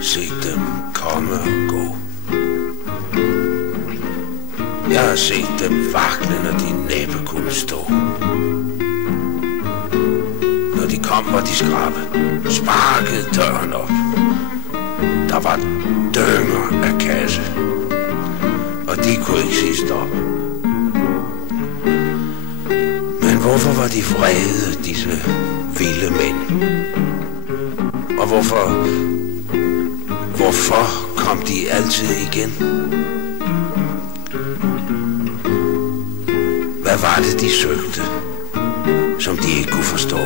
set dem komme og gå. Jeg har set dem vakle, når de næppe kunne stå. Når de kom, var de skrappe, sparkede døren op. Der var dynger af kasse, og de kunne ikke sige stop. Men hvorfor var de vrede, disse vilde mænd? Og hvorfor kom de altid igen? Hvad var det, de søgte, som de ikke kunne forstå?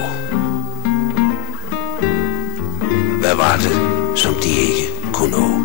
Hvad var det, som de ikke kunne nå?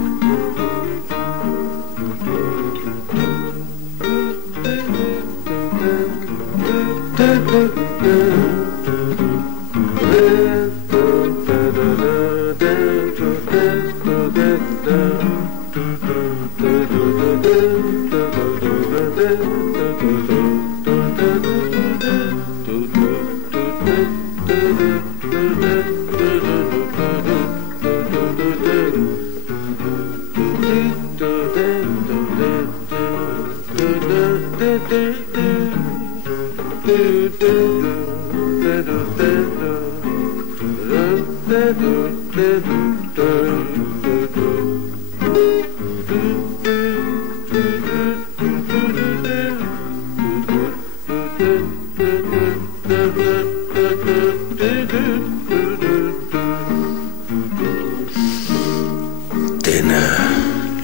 Denne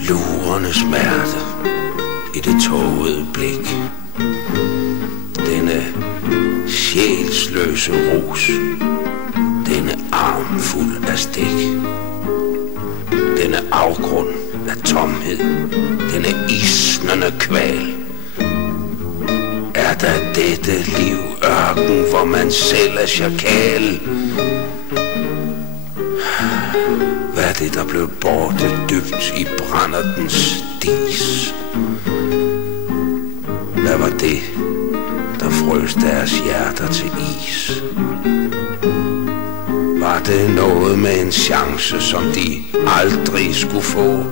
lurende smerte i det tågede blik, denne sjælsløse rus, denne arm fuld af stik, denne afgrund af tomhed, denne isnende kval. Er der dette liv ørken, hvor man selv er sjakal? Hvad er det, der blev borte dybt i brændertens dis? Hvad var det, der frøs deres hjerter til is? Var det noget med en chance, som de aldrig skulle få?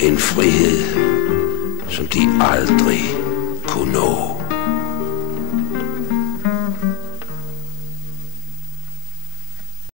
En frihed, som de aldrig kunne nå?